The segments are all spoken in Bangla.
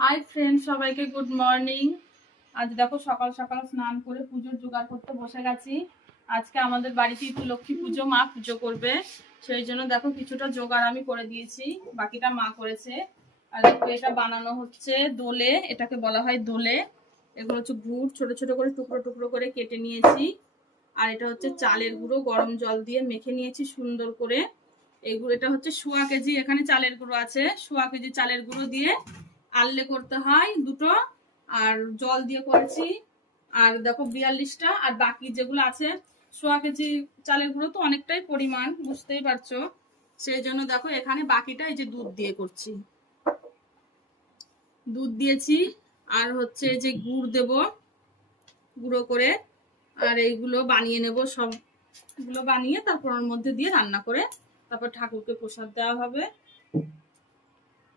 হাই ফ্রেন্ড, সবাইকে গুড মর্নিং। আজ দেখো সকাল সকাল স্নান করে পুজোর জোগাড় করতে বসে গেছি। আজকে আমাদের বাড়িতে একটু লক্ষ্মী পুজো, মা পুজো করবে, সেই জন্য দেখো কিছুটা জোগাড় আমি করে দিয়েছি, বাকিটা মা করেছে। আর দেখো এটা বানানো হচ্ছে দোলে, এটাকে বলা হয় দোলে। এগুলো হচ্ছে গুড় ছোট ছোট করে টুকরো টুকরো করে কেটে নিয়েছি। আর এটা হচ্ছে চালের গুঁড়ো, গরম জল দিয়ে মেখে নিয়েছি সুন্দর করে। এইগুলো এটা হচ্ছে 1.25 কেজি এখানে চালের গুঁড়ো আছে। 1.25 কেজি চালের গুঁড়ো দিয়ে আললে করতে হয় দুটো, আর জল দিয়ে করেছি। আর দেখো 42টা, আর বাকি যেগুলো আছে 1.25 কেজি চালের গুঁড়ো তো অনেকটাই পরিমাণ, বুঝতেই পারছো। সেই জন্য দেখো এখানে বাকিটা এই যে দুধ দিয়ে করছি, দুধ দিয়েছি। আর হচ্ছে যে গুড় দেব গুঁড়ো করে, আর এইগুলো বানিয়ে নেব, সবগুলো বানিয়ে তারপর ওর মধ্যে দিয়ে রান্না করে তারপর ঠাকুরকে প্রসাদ দেওয়া হবে।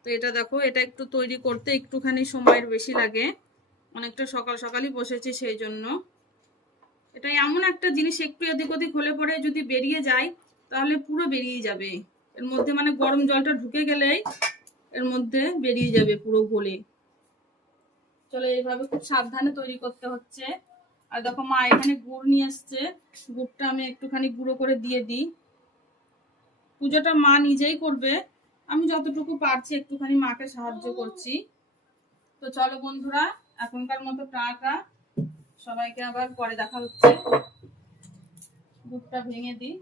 তো এটা দেখো, এটা একটু তৈরি করতে একটুখানি সময়ের বেশি লাগে, অনেকটা সকাল সকালই বসেছি সেই জন্য। এটা এমন একটা জিনিস, একটু এদিক ওদিক হলে পরে যদি বেরিয়ে যায় তাহলে পুরো বেরিয়ে যাবে এর মধ্যে, মানে গরম জলটা ঢুকে গেলেই এর মধ্যে বেরিয়ে যাবে পুরো গলে। চলো এইভাবে খুব সাবধানে তৈরি করতে হচ্ছে। আর দেখো মা এখানে গুড় নিয়ে এসছে, গুড়টা আমি একটুখানি গুঁড়ো করে দিয়ে দিই। পুজোটা মা নিজেই করবে, আমি যতটুকু পারছি একটুখানি মাকে সাহায্য করছি। তো চলো বন্ধুরা, এখনকার মতো টাটা, সবাইকে আবার পরে দেখা হচ্ছে। দুধটা ভেঙে দিই।